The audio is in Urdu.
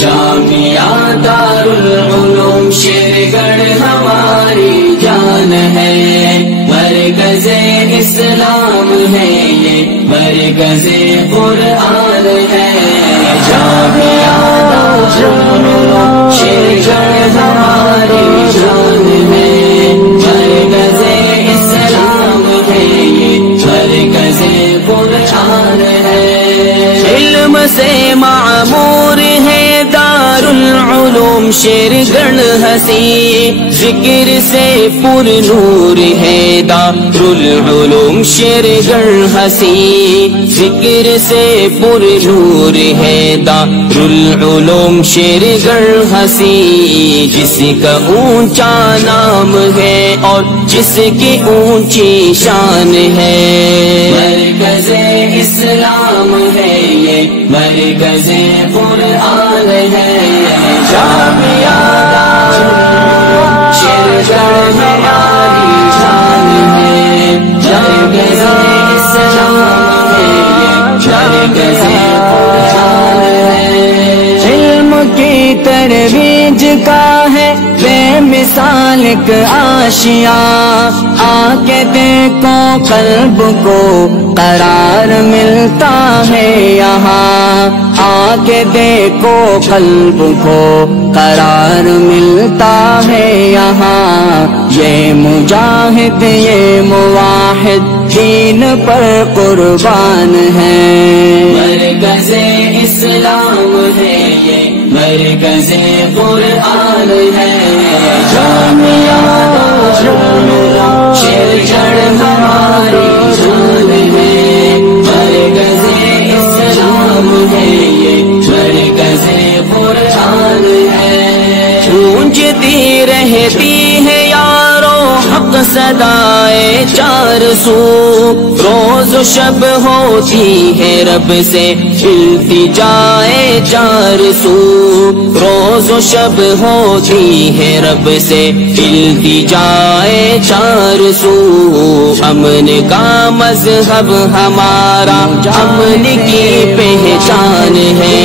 جامعہ دارالعلوم شیرگڑھ ہماری جان ہے، مرکز اسلام ہے یہ، مرکز قرآن ہے۔ جامعہ دارالعلوم شیرگڑھ ہماری جان ہے، مرکز اسلام ہے یہ، مرکز قرآن ہے۔ علم سے معمور ہے دارالعلوم شیرگڑھ ہنسی، ذکر سے پر نور ہے دارالعلوم شیرگڑھ ہنسی، ذکر سے پر نور ہے دارالعلوم شیرگڑھ ہنسی۔ جس کا اونچا نام ہے اور جس کی اونچی شان ہے، مرکز اسلام ہے یہ، مرکز قرآن ہے۔ جامعہ شیرگڑھ ہماری جان ہے، مرکز اسلام ہے یہ، مرکز قرآن ہے۔ علم کی ترویج کا ہے بے مثال ایک آشیاں، آ کے دیکھو قلب کو قرار ملتا ہے یہاں، آ کے دیکھو قلب کو قرار ملتا ہے یہاں۔ یہ مجاہد یہ مواحد دین پر قربان ہے، مرکز اسلام ہے یہ، مرکز قرآن ہے۔ جامعہ دارالعلوم شیرگڑھ ہماری جان ہے، مرکز اسلام ہے یہ، مرکز قرآن ہے۔ گونجتی رہتی ہے یارو حق صدائے چار سو، روز و شب ہوتی ہے رب سے التجائے چار سو، روز و شب ہوتی ہے رب سے التجائے چار سو۔ امن کا مذہب ہمارا امن کی پہچان ہے،